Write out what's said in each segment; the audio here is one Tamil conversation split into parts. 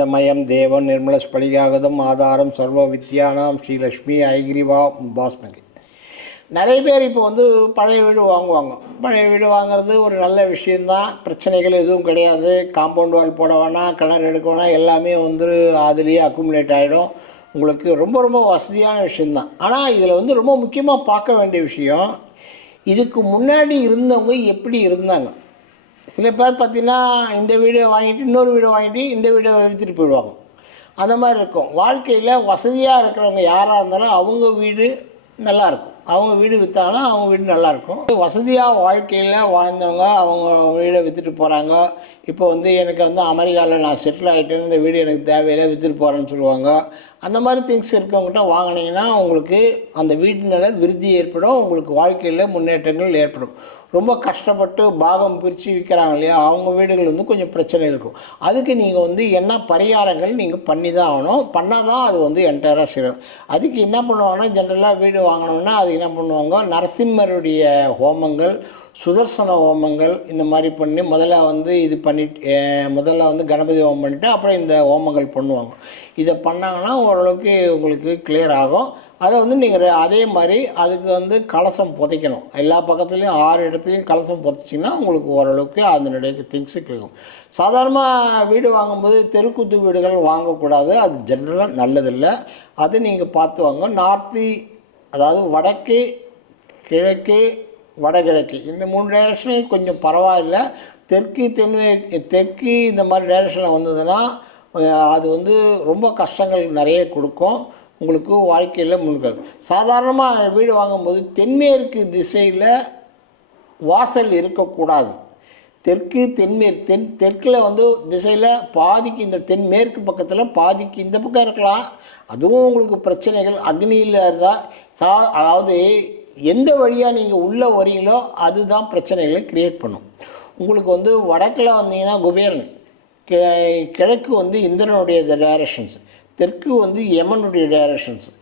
ஆனந்தமயம் தேவன் நிர்மலஸ்படிகாகதம் ஆதாரம் சர்வ வித்யானாம் ஸ்ரீலக்ஷ்மி ஐகிரிவா பாஸ்மதி. நிறைய பேர் இப்போ வந்து பழைய வீடு வாங்குவாங்க. பழைய வீடு வாங்குறது ஒரு நல்ல விஷயந்தான் பிரச்சனைகள் எதுவும் கிடையாது. காம்பவுண்ட் வால் போட வேணாம் கிணறு எடுக்க வேணாம் எல்லாமே வந்து அதுலேயே அக்குமுலேட் ஆகிடும் உங்களுக்கு ரொம்ப ரொம்ப வசதியான விஷயந்தான் ஆனால் இதில் வந்து ரொம்ப முக்கியமாக பார்க்க வேண்டிய விஷயம் இதுக்கு முன்னாடி இருந்தவங்க எப்படி இருந்தாங்க? சில பேர் பார்த்தீங்கன்னா இந்த வீடை வாங்கிட்டு இன்னொரு வீடை வாங்கிட்டு இந்த வீடை எடுத்துகிட்டு போயிடுவாங்க. அந்த மாதிரி இருக்கும். வாழ்க்கையில் வசதியாக இருக்கிறவங்க யாராக இருந்தாலும் அவங்க வீடு நல்லா இருக்கும். அவங்க வீடு விற்றாங்கன்னா அவங்க வீடு நல்லாயிருக்கும் வசதியாக வாழ்க்கையில் வாழ்ந்தவங்க அவங்க வீடை விற்றுட்டு போகிறாங்க இப்போ வந்து எனக்கு வந்து அமெரிக்காவில் நான் செட்டில் ஆகிட்டேன்னு இந்த வீடு எனக்கு தேவையில்லை விற்றுட்டு போகிறேன்னு சொல்லுவாங்க. அந்த மாதிரி திங்ஸ் இருக்கவங்ககிட்ட வாங்கினீங்கன்னா உங்களுக்கு அந்த வீட்டினால விருத்தி ஏற்படும். உங்களுக்கு வாழ்க்கையில் முன்னேற்றங்கள் ஏற்படும். ரொம்ப கஷ்டப்பட்டு பாகம் பிரித்து விற்கிறாங்க இல்லையா? அவங்க வீடுகள் வந்து கொஞ்சம் பிரச்சனை இருக்கும். அதுக்கு நீங்கள் வந்து என்ன பரிகாரங்கள் நீங்கள் பண்ணி தான் ஆகணும். பண்ணால் தான் அது வந்து என்டையராக சேரும். அதுக்கு என்ன பண்ணுவாங்கன்னா ஜென்ரலாக வீடு வாங்கினோன்னா அது என்ன பண்ணுவாங்க? நரசிம்மருடைய ஹோமங்கள் சுதர்சன ஹோமங்கள் இந்த மாதிரி பண்ணி முதல்ல வந்து இது பண்ணி முதல்ல வந்து கணபதி ஹோமம் பண்ணிவிட்டு அப்புறம் இந்த ஹோமங்கள் பண்ணுவாங்க. இதை பண்ணாங்கன்னா ஓரளவுக்கு உங்களுக்கு கிளியர் ஆகும். அதை வந்து நீங்கள் அதே மாதிரி அதுக்கு வந்து கலசம் புதைக்கணும். எல்லா பக்கத்துலேயும் ஆறு இடத்துலையும் கலசம் புதைச்சிங்கன்னா உங்களுக்கு ஓரளவுக்கு அதனுடைய திங்ஸு கிடைக்கும் சாதாரணமாக வீடு வாங்கும்போது தெருக்கூத்து வீடுகள் வாங்கக்கூடாது. அது ஜென்ரலாக நல்லதில்லை. அது நீங்கள் பார்த்து வாங்க. நார்த்து அதாவது வடக்கு கிழக்கு வடகிழக்கு. இந்த மூணு டைரக்ஷனும் கொஞ்சம் பரவாயில்ல. தெற்கு தென்மேற்கு தெற்கு இந்த மாதிரி டைரக்ஷனில் வந்ததுன்னா அது வந்து ரொம்ப கஷ்டங்கள் நிறைய கொடுக்கும். உங்களுக்கு வாழ்க்கையில் முழுக்காது சாதாரணமாக வீடு வாங்கும்போது தென்மேற்கு திசையில் வாசல் இருக்கக்கூடாது. தெற்கு தென்மேற்கு தென் தெற்கில் வந்து திசையில் பாதிக்கு இந்த தென்மேற்கு பக்கத்தில் பாதிக்கு இந்த பக்கம் இருக்கலாம். அதுவும் உங்களுக்கு பிரச்சனைகள். அக்னியில் இருந்தால் சா அதாவது எந்த வழியாக நீங்கள் உள்ளே வரீங்களோ அதுதான் பிரச்சனைகளை கிரியேட் பண்ணும். உங்களுக்கு வந்து வடக்கில் வந்தீங்கன்னா குபேரன் கி- கிழக்கு வந்து இந்திரனுடைய டைரக்ஷன்ஸ் தெற்கு வந்து யமனுடைய டைரக்ஷன்ஸ்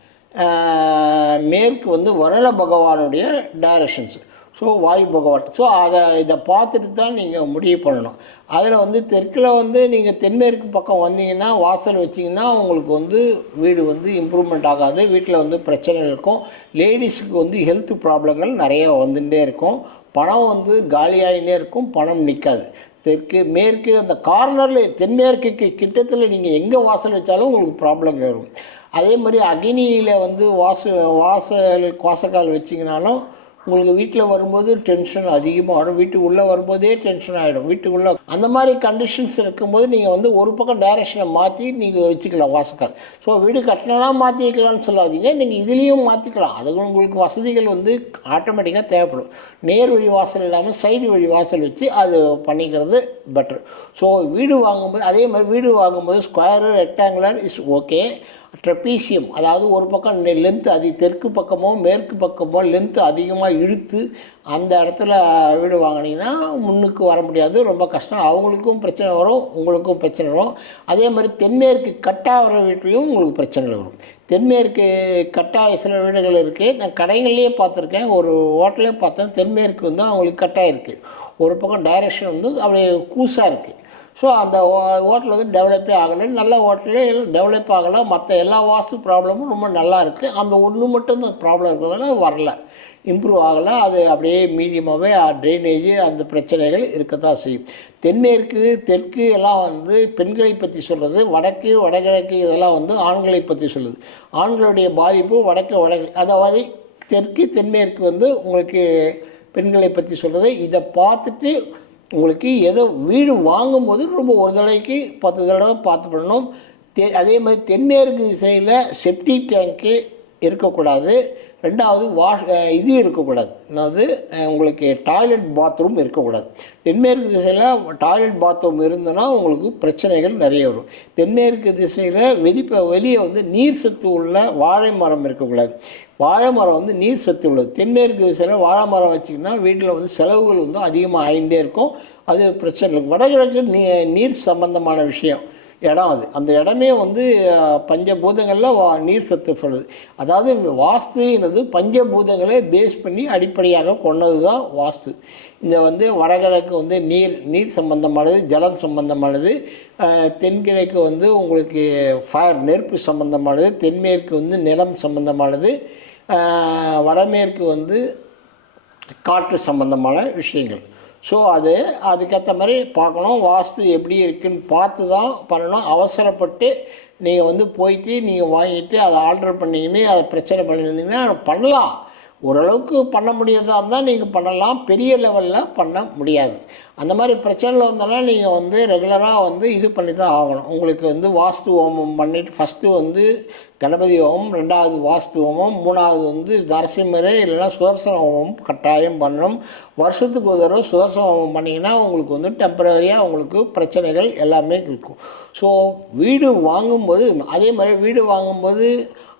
மேற்கு வந்து வருண பகவானுடைய டைரக்ஷன்ஸ் ஸோ வாயு பகவான் ஸோ அதை இதை பார்த்துட்டு தான் நீங்கள் முடிவு பண்ணணும். அதில் வந்து தெற்கில் வந்து நீங்கள் தென்மேற்கு பக்கம் வந்தீங்கன்னா வாசல் வச்சிங்கன்னா உங்களுக்கு வந்து வீடு வந்து இம்ப்ரூவ்மெண்ட் ஆகாது. வீட்டில் வந்து பிரச்சனை இருக்கும். லேடிஸுக்கு வந்து ஹெல்த் ப்ராப்ளங்கள் நிறையா வந்துட்டே இருக்கும். பணம் வந்து காலியாகினே இருக்கும். பணம் நிற்காது தெற்கு மேற்கு அந்த கார்னரில் தென்மேற்குக்கு கிட்டத்தில் நீங்கள் எங்கே வாசல் வச்சாலும் உங்களுக்கு ப்ராப்ளம் வரும் அதே மாதிரி அகினியில் வந்து வாச வாசல் வாசக்கால் வச்சிங்கனாலும் உங்களுக்கு வீட்டில் வரும்போது டென்ஷன் அதிகமாக வரும் வீட்டுக்கு உள்ளே வரும்போதே டென்ஷன் ஆகிடும் வீட்டுக்குள்ளே அந்த மாதிரி கண்டிஷன்ஸ் இருக்கும்போது நீங்கள் வந்து ஒரு பக்கம் டைரக்ஷனை மாற்றி நீங்கள் வச்சுக்கலாம் வாசக்கால். ஸோ வீடு கட்டினா மாற்றி வைக்கலாம்னு சொல்லாதீங்க. நீங்கள் இதுலேயும் மாற்றிக்கலாம் அது உங்களுக்கு வசதிகள் வந்து ஆட்டோமேட்டிக்காக தேவைப்படும். நேர் வழி வாசல் இல்லாமல் சைடு வழி வாசல் வச்சு அது பண்ணிக்கிறது பெட்ரு ஸோ வீடு வாங்கும்போது அதே மாதிரி வீடு வாங்கும்போது square rectangular is okay trapezium அதாவது ஒரு பக்கம் லென்த்து அது தெற்கு பக்கமோ மேற்கு பக்கமோ லென்த்து அதிகமாக இழுத்து அந்த இடத்துல வீடு வாங்கினீங்கன்னா முன்னுக்கு வர முடியாது. ரொம்ப கஷ்டம். அவங்களுக்கும் பிரச்சனை வரும் உங்களுக்கும் பிரச்சனை வரும். அதே மாதிரி தென்மேற்கு கட்டாகிற வீட்லேயும் உங்களுக்கு பிரச்சனை வரும். தென்மேற்கு கட்டாய சில வீடுகள் இருக்குது நான் கடைகள்லேயே பார்த்துருக்கேன். ஒரு ஹோட்டலே பார்த்தேன் தென்மேற்கு வந்து அவங்களுக்கு கட்டாயிருக்கு. இருக்குது ஒரு பக்கம் டைரெக்ஷன் வந்து அப்படியே கூசாக இருக்குது ஸோ அந்த ஹோட்டல் வந்து டெவலப்பே ஆகலை. நல்ல ஹோட்டலே டெவலப் ஆகலை. மற்ற எல்லா வாஸ்து ப்ராப்ளமும் ரொம்ப நல்லா இருக்குது அந்த ஒன்று மட்டும் தான் ப்ராப்ளம் இருக்கிறதால வரல. இம்ப்ரூவ் ஆகலை. அது அப்படியே மீடியமாகவே ட்ரைனேஜ் அந்த பிரச்சனைகள் இருக்கத்தான் செய்யும். தென்மேற்கு தெற்கு எல்லாம் வந்து பெண்களை பற்றி சொல்கிறது வடக்கு வடகிழக்கு இதெல்லாம் வந்து ஆண்களை பற்றி சொல்லுது. ஆண்களுடைய பாதிப்பு வடக்கு வடக்கு அதாவது தெற்கு தென்மேற்கு வந்து உங்களுக்கு பெண்களை பற்றி சொல்கிறது இதை பார்த்துட்டு உங்களுக்கு ஏதோ வீடு வாங்கும்போது ரொம்ப ஒரு தடவைக்கு பத்து தடவை பார்த்து பண்ணணும். தெ அதே மாதிரி தென்மேற்கு திசையில் செப்டி டேங்க்கு இருக்கக்கூடாது. ரெண்டாவது வாஷ் இது இருக்கக்கூடாது. அதாவது உங்களுக்கு டாய்லெட் பாத்ரூம் இருக்கக்கூடாது. தென்மேற்கு திசையில் டாய்லெட் பாத்ரூம் இருந்ததுன்னா உங்களுக்கு பிரச்சனைகள் நிறைய வரும். தென்மேற்கு திசையில் வெளி வெளியே வந்து நீர் சத்து உள்ள வாழை மரம் இருக்கக்கூடாது. வாழை மரம் வந்து நீர் சத்து உள்ளது. தென்மேற்கு திசையில் வாழை மரம் வச்சிங்கன்னா வீட்டில் வந்து செலவுகள் வந்து அதிகமாக ஆகிட்டே இருக்கும். அது பிரச்சனை இருக்கும் வடகிழக்கு நீ நீர் சம்பந்தமான விஷயம். இடம் அது. அந்த இடமே வந்து பஞ்சபூதங்களில் வா நீர் சத்து சொல்லுது அதாவது வாஸ்துன்றது பஞ்சபூதங்களை பேஸ் பண்ணி அடிப்படையாக கொண்டது தான் வாஸ்து. இந்த வந்து வடகிழக்கு வந்து நீர் நீர் சம்பந்தமானது ஜலம் சம்பந்தமானது. தென்கிழக்கு வந்து உங்களுக்கு ஃபயர் நெருப்பு சம்பந்தமானது. தென்மேற்கு வந்து நிலம் சம்பந்தமானது. வடமேற்கு வந்து காற்று சம்பந்தமான விஷயங்கள். ஸோ அது அதுக்கேற்ற மாதிரி பார்க்கணும். வாஸ்து எப்படி இருக்குன்னு பார்த்து தான் பண்ணணும். அவசரப்பட்டு நீங்கள் வந்து போயிட்டு நீங்கள் வாங்கிட்டு அதை ஆர்டர் பண்ணிங்கன்னு அதை பிரச்சனை பண்ணியிருந்தீங்கன்னா பண்ணலாம். ஓரளவுக்கு பண்ண முடியாதா இருந்தால் நீங்கள் பண்ணலாம். பெரிய லெவலில் பண்ண முடியாது. அந்த மாதிரி பிரச்சனையில் வந்தாலும் நீங்கள் வந்து ரெகுலராக வந்து இது பண்ணி தான் ஆகணும். உங்களுக்கு வந்து வாஸ்து ஹோமம் பண்ணிட்டு ஃபஸ்ட்டு வந்து கணபதி ஹோமம் ரெண்டாவது வாஸ்து ஹோமம் மூணாவது வந்து தரசிமரை இல்லைன்னா சுதர்சன ஹோமம் கட்டாயம் பண்ணணும். வருஷத்துக்கு ஒரு தடவை சுதர்சன ஹோமம் பண்ணிங்கன்னா உங்களுக்கு வந்து டெம்பரரியாக உங்களுக்கு பிரச்சனைகள் எல்லாமே இருக்கும். ஸோ வீடு வாங்கும்போது அதே மாதிரி வீடு வாங்கும்போது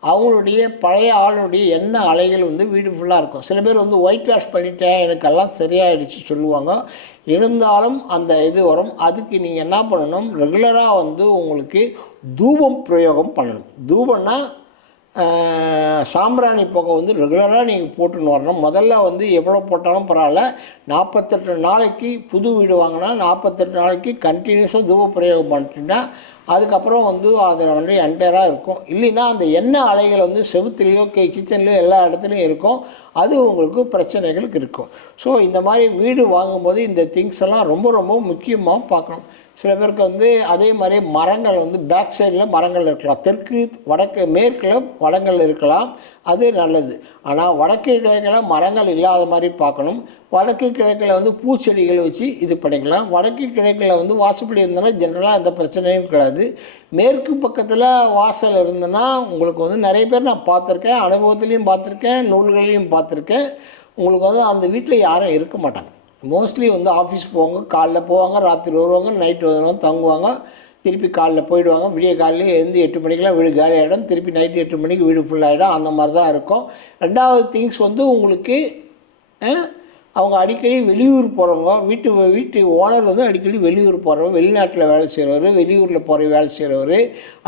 அவங்களுடைய பழைய ஆளுடைய எண்ண அலைகள் வந்து வீடு ஃபுல்லாக இருக்கும். சில பேர் வந்து ஒயிட் வாஷ் பண்ணிட்டேன் எனக்கெல்லாம் சரியாயிடுச்சு சொல்லுவாங்க. இருந்தாலும் அந்த இது வரும். அதுக்கு நீங்கள் என்ன பண்ணணும்? ரெகுலராக வந்து உங்களுக்கு தூபம் பிரயோகம் பண்ணணும். தூபம்னா சாம்பிராணி புகை வந்து ரெகுலராக நீங்கள் போட்டுன்னு வரணும். முதல்ல வந்து எவ்வளோ போட்டாலும் பரவாயில்ல. நாற்பத்தெட்டு நாளைக்கு புது வீடு வாங்கினா நாற்பத்தெட்டு நாளைக்கு கண்டினியூஸாக தூவ பிரயோகம் பண்ணிட்டீங்கன்னா அதுக்கப்புறம் வந்து அதில் வந்து என்டையராக இருக்கும். இல்லைன்னா அந்த எண்ணெய் அலைகள் வந்து செவுத்துலேயோ கி கிச்சன்லேயோ எல்லா இடத்துலையும் இருக்கும். அது உங்களுக்கு பிரச்சனைகளுக்கு இருக்கும். ஸோ இந்த மாதிரி வீடு வாங்கும்போது இந்த திங்ஸ் எல்லாம் ரொம்ப ரொம்ப முக்கியமாக பார்க்கணும். சில பேருக்கு வந்து அதே மாதிரி மரங்கள் வந்து பேக் சைடில் மரங்கள் இருக்கலாம். தெற்கு வடக்கு மேற்கில் மரங்கள் இருக்கலாம். அது நல்லது. ஆனால் வடக்கு கிழக்கில் மரங்கள் இல்லாத மாதிரி பார்க்கணும். வடக்கு கிழக்கில் வந்து பூச்செடிகள் வச்சு இது பண்ணிக்கலாம். வடக்கு கிழக்கில் வந்து வாசப்படி இருந்ததுன்னா ஜென்ரலாக எந்த பிரச்சனையும் கிடையாது. மேற்கு பக்கத்தில் வாசல் இருந்ததுன்னா உங்களுக்கு வந்து நிறைய பேர் நான் பார்த்துருக்கேன் அனுபவத்துலேயும் பார்த்துருக்கேன் நூல்களையும் பார்த்துருக்கேன். உங்களுக்கு வந்து அந்த வீட்டில் யாரும் இருக்க மாட்டாங்க. மோஸ்ட்லி வந்து ஆஃபீஸ் போவாங்க காலைல போவாங்க ராத்திரி வருவாங்க நைட்டு வருவாங்க தங்குவாங்க. திருப்பி காலைல போயிடுவாங்க. விடிய காலையில எழுந்து எட்டு மணிக்கெலாம் வீடு காலி ஆகிடும் திருப்பி நைட்டு எட்டு மணிக்கு வீடு ஃபுல்லாகிடும் அந்த மாதிரி தான் இருக்கும். ரெண்டாவது திங்ஸ் வந்து உங்களுக்கு அவங்க அடிக்கடி வெளியூர் போகிறவங்க வீட்டு வீட்டு ஓனர் வந்து அடிக்கடி வெளியூர் போகிறவர் வெளிநாட்டில் வேலை செய்கிறவர் வெளியூரில் போகிற வேலை செய்கிறவர்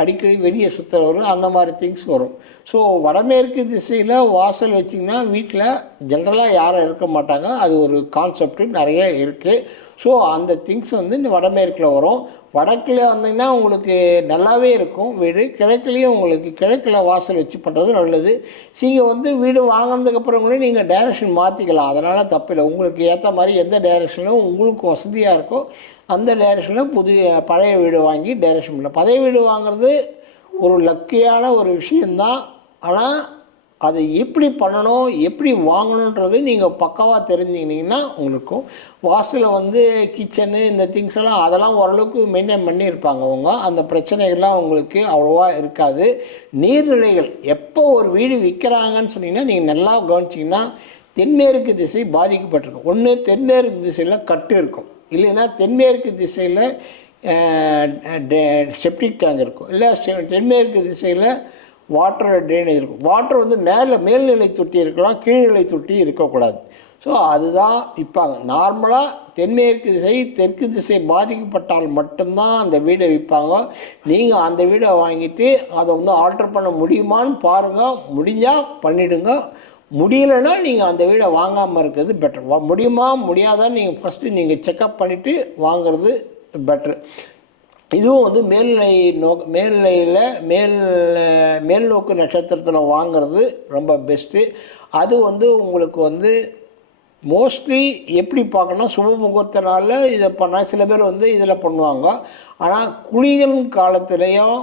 அடிக்கடி வெளியே சுற்றுறவர் அந்த மாதிரி திங்ஸ் வரும். ஸோ வடமேற்கு திசையில் வாசல் வச்சிங்கன்னா வீட்டில் ஜென்ரலாக யாரும் இருக்க மாட்டாங்க. அது ஒரு கான்செப்ட் நிறைய இருக்குது ஸோ அந்த திங்ஸ் வந்து இந்த வடமேற்கில் வரும். வடக்கில் வந்தீங்கன்னா உங்களுக்கு நல்லாவே இருக்கும் வீடு. கிழக்குலேயும் உங்களுக்கு கிழக்கில் வாசல் வச்சு பண்ணுறது நல்லது. நீங்கள் வந்து வீடு வாங்கினதுக்கப்புறம் கூட நீங்கள் டைரெக்ஷன் மாற்றிக்கலாம் அதனால் தப்பில்லை. உங்களுக்கு ஏற்ற மாதிரி எந்த டைரெக்ஷனிலும் உங்களுக்கு வசதியாக இருக்கோ அந்த டைரெக்ஷனில் புதிய பழைய வீடு வாங்கி டைரெக்ஷன் பண்ணலாம். பழைய வீடு வாங்குறது ஒரு லக்கியான ஒரு விஷயந்தான் ஆனால் அதை எப்படி பண்ணணும் எப்படி வாங்கணுன்றது நீங்கள் பக்காவாக தெரிஞ்சுக்கினீங்கன்னா உங்களுக்கும். வாசலில் வந்து கிச்சனு இந்த திங்ஸ் எல்லாம் அதெல்லாம் ஓரளவுக்கு மெயின்டைன் பண்ணியிருப்பாங்க அவங்க. அந்த பிரச்சனைகள்லாம் உங்களுக்கு அவ்வளோவா இருக்காது. நீர்நிலைகள் எப்போ ஒரு வீடு விற்கிறாங்கன்னு சொன்னீங்கன்னா நீங்கள் நல்லா கவனிச்சிங்கன்னா தென்மேற்கு திசை பாதிக்கப்பட்டிருக்கும். ஒன்று தென்மேற்கு திசையில் கட்டு இருக்கும். இல்லைன்னா தென்மேற்கு திசையில் செப்டிக் டேங்க் இருக்கும். இல்லை தென்மேற்கு திசையில் வாட்டர் ட்ரைனேஜ் இருக்கும். வாட்டர் வந்து மேலே மேல்நிலை தொட்டி இருக்கலாம் கீழ்நிலை தொட்டி இருக்கக்கூடாது. ஸோ அதுதான் விற்பாங்க நார்மலாக தென்மேற்கு திசை தெற்கு திசை பாதிக்கப்பட்டால் மட்டும்தான் அந்த வீடை விற்பாங்க. நீங்கள் அந்த வீடை வாங்கிட்டு அதை வந்து ஆல்டர் பண்ண முடியுமான்னு பாருங்கள் முடிஞ்சால் பண்ணிவிடுங்க முடியலைன்னா நீங்கள் அந்த வீடை வாங்காமல் இருக்கிறது பெட்டர் முடியுமா முடியாதான்னு நீங்கள் ஃபஸ்ட்டு நீங்கள் செக்கப் பண்ணிவிட்டு வாங்குறது பெட்ரு இதுவும் வந்து மேல்நிலை நோ மேல்நிலையில் மேல் மேல் நோக்கு நட்சத்திரத்தில் வாங்குறது ரொம்ப பெஸ்ட்டு அது வந்து உங்களுக்கு வந்து மோஸ்ட்லி எப்படி பார்க்கணும் சுப முகூர்த்த இதை பண்ணால் சில பேர் வந்து இதில் பண்ணுவாங்க. ஆனால் குளியன் காலத்துலேயும்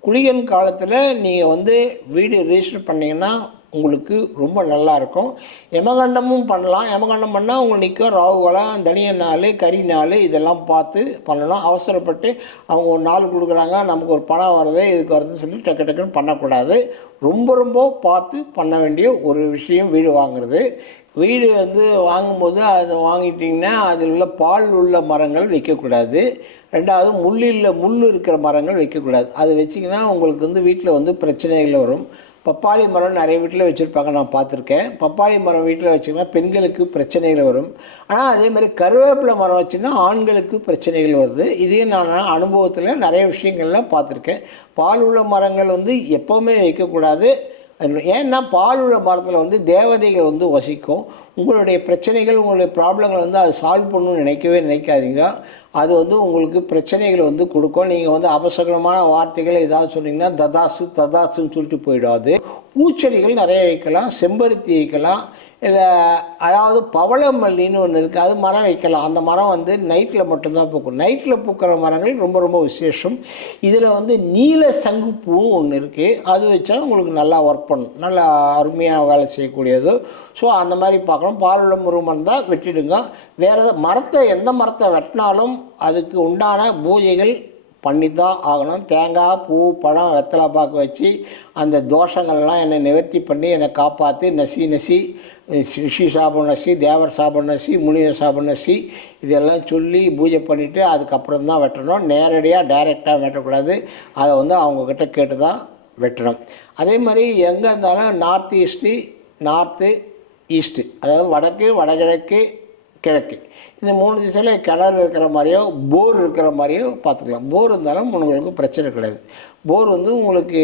குளியல் காலத்தில் நீங்கள் வந்து வீடு ரிஜிஸ்டர் பண்ணிங்கன்னா உங்களுக்கு ரொம்ப நல்லா இருக்கும் யமகண்டமும் பண்ணலாம். யமகண்டம் பண்ணால் உங்களுக்கு நிற்கும் ராகுகலம் தனிய நாள் கறி நாள் இதெல்லாம் பார்த்து பண்ணலாம். அவசரப்பட்டு அவங்க ஒரு நாள் கொடுக்குறாங்க நமக்கு ஒரு பணம் வருது இதுக்கு வருதுன்னு சொல்லி டக்கு டக்குன்னு பண்ணக்கூடாது. ரொம்ப ரொம்ப பார்த்து பண்ண வேண்டிய ஒரு விஷயம் வீடு வாங்குறது. வீடு வந்து வாங்கும்போது அதை வாங்கிட்டிங்கன்னா அதில் உள்ள பால் உள்ள மரங்கள் வைக்கக்கூடாது. ரெண்டாவது முள்ளில் முள் இருக்கிற மரங்கள் வைக்கக்கூடாது. அது வச்சிங்கன்னா உங்களுக்கு வந்து வீட்டில் வந்து பிரச்சனைகள் வரும். பப்பாளி மரம் நிறைய வீட்டில் வச்சுருப்பாங்க நான் பார்த்துருக்கேன். பப்பாளி மரம் வீட்டில் வச்சுருந்தா பெண்களுக்கு பிரச்சனைகள் வரும். ஆனால் அதே மாதிரி கருவேப்பிலை மரம் வச்சுன்னா ஆண்களுக்கு பிரச்சனைகள் வருது. இதே நான் அனுபவத்தில் நிறைய விஷயங்கள்லாம் பார்த்துருக்கேன். பால் உள்ள மரங்கள் வந்து எப்போவுமே வைக்கக்கூடாது. ஏன்னா பால் உள்ள மரத்தில் வந்து தேவதைகள் வந்து வசிக்கும். உங்களுடைய பிரச்சனைகள் உங்களுடைய ப்ராப்ளங்கள் வந்து அது சால்வ் பண்ணணும்னு நினைக்கவே நினைக்காதீங்க. அது வந்து உங்களுக்கு பிரச்சனைகளை வந்து கொடுக்கும். நீங்கள் வந்து அவசரமான வார்த்தைகள் ஏதாவது சொன்னீங்கன்னா ததாசு ததாசுன்னு சொல்லிட்டு போயிடாது பூச்செடிகள் நிறைய வைக்கலாம் செம்பருத்தி வைக்கலாம் இல்லை அதாவது பவளமல்லின்னு ஒன்று இருக்குது அது மரம் வைக்கலாம். அந்த மரம் வந்து நைட்டில் மட்டும்தான் பூக்கும். நைட்டில் பூக்கிற மரங்கள் ரொம்ப ரொம்ப விசேஷம். இதில் வந்து நீல சங்குப்பூவும் ஒன்று இருக்குது அது வச்சா உங்களுக்கு நல்லா ஒர்க் பண்ணும். நல்லா அருமையாக வேலை செய்யக்கூடியது. ஸோ அந்த மாதிரி பார்க்கணும். பாலுள்ள முருகன் தான் வெட்டிடுங்க. வேறு எதாவது மரத்தை எந்த மரத்தை வெட்டினாலும் அதுக்கு உண்டான பூஜைகள் பண்ணி தான் ஆகணும். தேங்காய் பூ பழம் வெத்தலை பாக்கு வச்சு அந்த தோஷங்கள்லாம் என்னை நிவர்த்தி பண்ணி என்னை காப்பாற்றி நசி நசி ரிஷி சாபம் நசி தேவர் சாபம் நசி முனிவர் சாபம் நசி இதெல்லாம் சொல்லி பூஜை பண்ணிவிட்டு அதுக்கப்புறம் தான் வெட்டணும். நேரடியாக டைரெக்டாக வெட்டக்கூடாது. அதை வந்து அவங்கக்கிட்ட கேட்டு தான் வெட்டணும். அதே மாதிரி எங்கே இருந்தாலும் நார்த் ஈஸ்ட்டு நார்த்து ஈஸ்ட்டு அதாவது வடக்கு வடகிழக்கு கிழக்கு. இந்த மூணு திசையில் கிணறு இருக்கிற மாதிரியோ போர் இருக்கிற மாதிரியோ பார்த்துக்கலாம். போர் இருந்தாலும் உங்களுக்கு பிரச்சனை கிடையாது. போர் வந்து உங்களுக்கு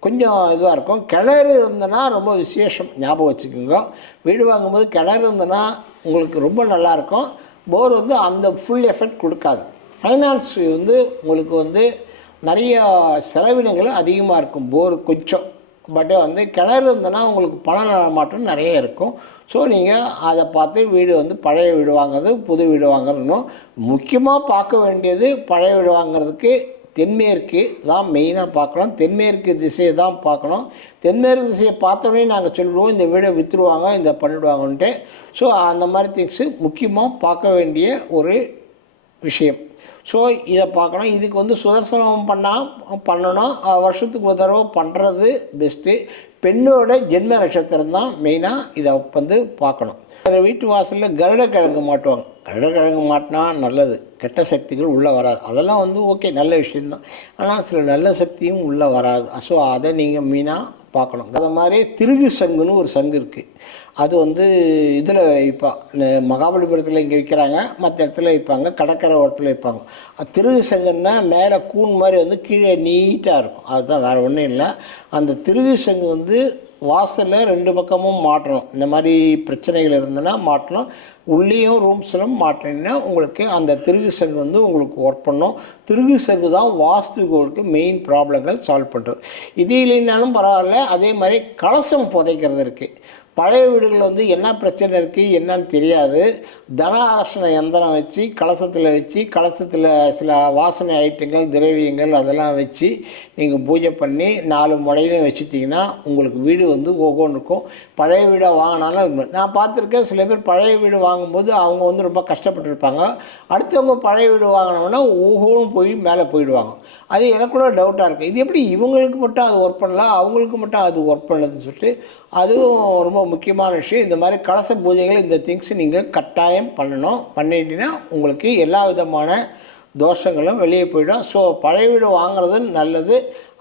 கொஞ்சம் இதுவாக இருக்கும். கிணறு இருந்தனா ரொம்ப விசேஷம். ஞாபகம் வச்சுக்கோங்க. வீடு வாங்கும்போது கிணறு இருந்ததுன்னா உங்களுக்கு ரொம்ப நல்லாயிருக்கும் போர் வந்து அந்த ஃபுல் எஃபெக்ட் கொடுக்காது. ஃபைனான்ஸ் வந்து உங்களுக்கு வந்து நிறைய செலவினங்கள் அதிகமாக இருக்கும். போர் கொஞ்சம். பட் வந்து கிணறு இருந்ததுன்னா உங்களுக்கு பண நடமாட்டம் நிறைய இருக்கும். ஸோ நீங்கள் அதை பார்த்து வீடு வந்து பழைய வீடு வாங்குறது புது வீடு வாங்குறதுனும் முக்கியமாக பார்க்க வேண்டியது பழைய வீடு வாங்குறதுக்கு தென்மேற்கு தான் மெயினாக பார்க்கணும். தென்மேற்கு திசையை தான் பார்க்கணும். தென்மேற்கு திசையை பார்த்தோன்னே நாங்கள் சொல்லுவோம் இந்த வீடை விற்றுருவாங்க இந்த பண்ணிடுவாங்கன்ட்டு. ஸோ அந்த மாதிரி திங்ஸு முக்கியமாக பார்க்க வேண்டிய ஒரு விஷயம். ஸோ இதை பார்க்கணும். இதுக்கு வந்து சுதர்சனம் பண்ணால் பண்ணணும் வருஷத்துக்கு ஒரு தடவை பண்ணுறது பெஸ்ட்டு பெண்ணோட ஜென்ம நட்சத்திரம் தான் மெயினாக இதை வந்து பார்க்கணும். வேறு வீட்டு வாசலில் கருடக்கிழங்கு மாட்டுவாங்க. கருடக்கிழங்கு மாட்டினா நல்லது. கெட்ட சக்திகள் உள்ளே வராது. அதெல்லாம் வந்து ஓகே நல்ல விஷயம்தான். ஆனால் சில நல்ல சக்தியும் உள்ளே வராது. ஸோ அதை நீங்கள் மெயினாக பார்க்கணும். அது மாதிரி திருகு சங்குன்னு ஒரு சங்கு இருக்குது அது வந்து இதில் இப்போ மகாபலிபுரத்தில் இங்கே விற்கிறாங்க மற்ற இடத்துல விற்பாங்க கடற்கரை ஓரத்தில் விற்பாங்க திருகு சங்குன்னா மேலே கூன் மாதிரி வந்து கீழே நீட்டாக இருக்கும். அதுதான் வேறு ஒன்றும் இல்லை. அந்த திருகு சங்கு வந்து வாசலில் ரெண்டு பக்கமும் மாட்டணும். இந்த மாதிரி பிரச்சனைகள் இருந்ததுன்னா மாட்டணும். உள்ளேயும் ரூம்ஸ்லும் மாட்டினீங்கன்னா உங்களுக்கு அந்த திருகு சங்கு வந்து உங்களுக்கு ஒர்க் பண்ணும். திருகு சங்கு தான் வாஸ்துகளுக்கு மெயின் ப்ராப்ளங்கள் சால்வ் பண்ணுறது இது இல்லைனாலும் பரவாயில்ல. அதே மாதிரி கலசம் புதைக்கிறது இருக்குது பழைய வீடுகளில் வந்து என்ன பிரச்சனை இருக்குது என்னன்னு தெரியாது. தனாசன யந்திரம் வச்சு கலசத்தில் வச்சு கலசத்தில் சில வாசனை ஐட்டங்கள் திரவியங்கள் அதெல்லாம் வச்சு நீங்கள் பூஜை பண்ணி நாலு முறையிலையும் வச்சுட்டிங்கன்னா உங்களுக்கு வீடு வந்து ஒவ்வொன்று இருக்கும். பழைய வீடாக வாங்கினாலும் இது- நான் பார்த்துருக்கேன் சில பேர் பழைய வீடு வாங்கும்போது அவங்க வந்து ரொம்ப கஷ்டப்பட்டுருப்பாங்க. அடுத்தவங்க பழைய வீடு வாங்கினோம்னா ஒவ்வொன்றும் போய் மேலே போயிடுவாங்க. அது எனக்கு கூட டவுட்டாக இருக்குது இது எப்படி இவங்களுக்கு மட்டும் அது ஒர்க் பண்ணலாம் அவங்களுக்கு மட்டும் அது ஒர்க் பண்ணலன்னு சொல்லிட்டு அதுவும் ரொம்ப முக்கியமான விஷயம். இந்த மாதிரி கலச பூஜைகள் இந்த திங்ஸ் நீங்கள் கட்டாயம் பண்ணணும். பண்ணிட்டீங்கன்னா உங்களுக்கு எல்லா விதமான தோஷங்களும் வெளியே போயிடும். ஸோ பழைய வீடு வாங்குறது நல்லது.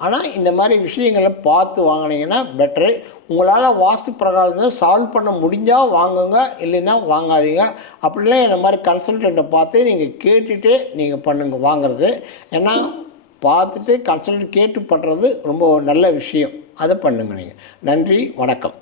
ஆனால் இந்த மாதிரி விஷயங்களை பார்த்து வாங்கினீங்கன்னா பெட்ரு உங்களால் வாஸ்து பிரகாரம் சால்வ் பண்ண முடிஞ்சால் வாங்குங்க இல்லைன்னா வாங்காதீங்க. அப்படிலாம் இந்த மாதிரி கன்சல்டண்ட்டை பார்த்து நீங்கள் கேட்டுட்டு நீங்கள் பண்ணுங்க வாங்குறது. ஏன்னா பார்த்துட்டு கன்சல்ட் கேட்டு பண்ணுறது ரொம்ப நல்ல விஷயம். அதை பண்ணுங்க நீங்கள் நன்றி வணக்கம்.